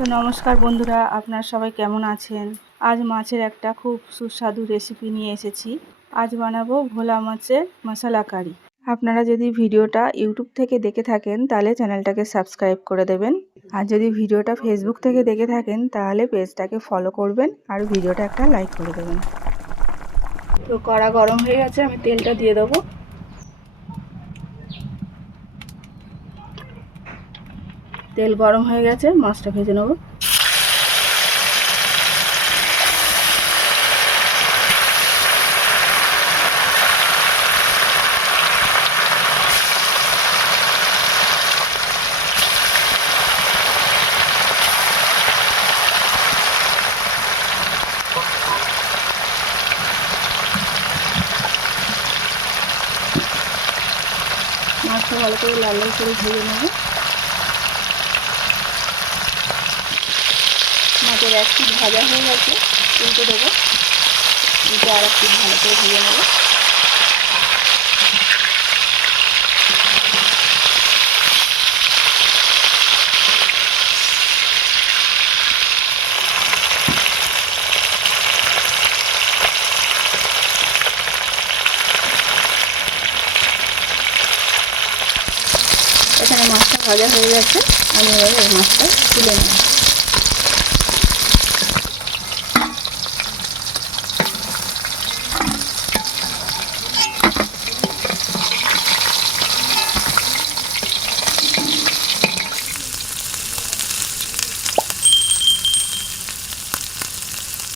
তো নমস্কার বন্ধুরা, আপনারা সবাই কেমন আছেন? আজ মাছের একটা খুব সুস্বাদু রেসিপি নিয়ে এসেছি। আজ বানাবো ভোলা মাছের মশলা কারি। আপনারা যদি ভিডিওটা ইউটিউব থেকে দেখে থাকেন তাহলে চ্যানেলটাকে সাবস্ক্রাইব করে দেবেন, আর যদি ভিডিওটা ফেসবুক থেকে দেখে থাকেন তাহলে পেজটাকে ফলো করবেন আর ভিডিওটা একটা লাইক করে দেবেন। তো কড়া গরম হয়ে গেছে, আমি তেলটা দিয়ে দেবো। তেল গরম হয়ে গেছে, মাছটা ভেজে নেবো। মাছটা ভালো করে লাল লাল করে ভেজে নেব। মাছের এক পিঠ ভাজা হয়ে গেছে, উল্টে দেবো। উল্টে আর এক পিঠ ভালো করে ভেজে নেব। এখানে মাছটা ভাজা হয়ে গেছে, আমি এবার এই মাছটা তুলে নেব।